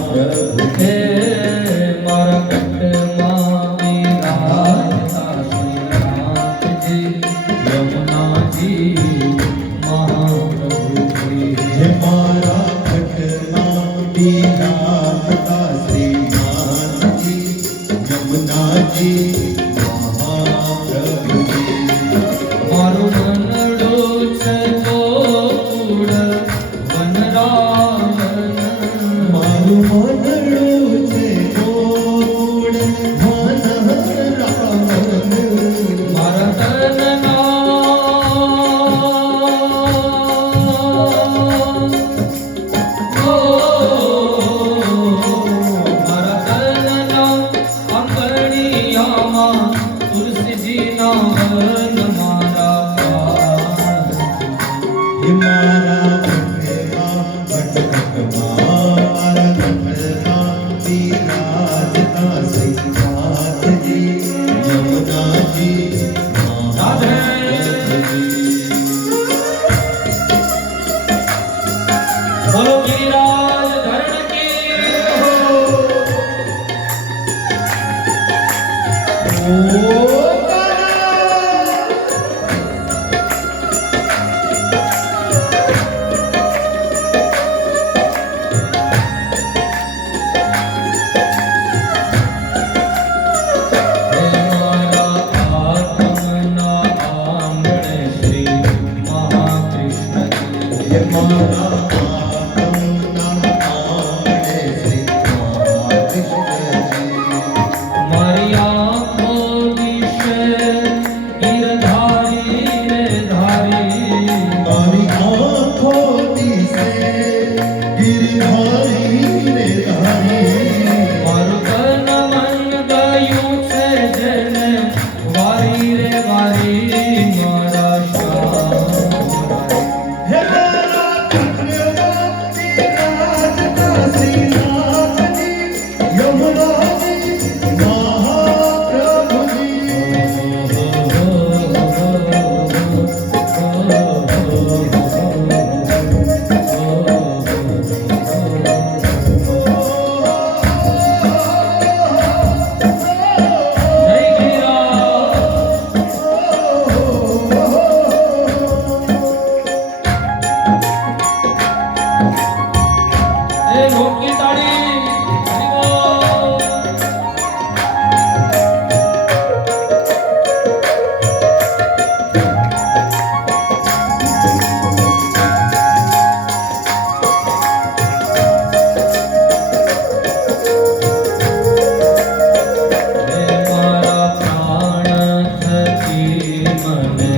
પ્રભુ હે મારા કંઠમાં વિરાજતા શ્રીનાથજી યમુનાજી મહાપ્રભુજી હે મારા કંઠમાં વિરાજતા શ્રીનાથજી યમુનાજી મારું મનડું છે ગોકુળ વનરાવન મારું મનડું છે ગોકુળ વનરાવન મારા તનના અંગણીયામાં તુલસીજીના વન મારા બોલો ગિરિરાજ ધરણ કી મારી આંખો દિશે ગિરધારી રે ધારી મારી આંખો દિશે ગિરધારી રે ધારી મારું તન મન ગયું છે જેને વારી રે વારી મારા શ્યામ હે મારા કંઠમાં વિરાજતા શ્રીનાથજી યમુનાજી લોકી તાળી મારા પ્રાણ થકી મને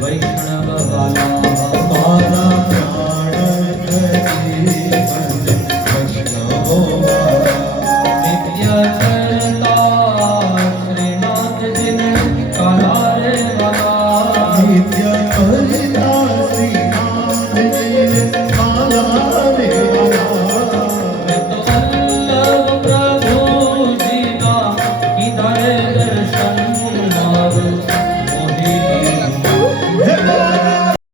વૈષ્ણવ વાલા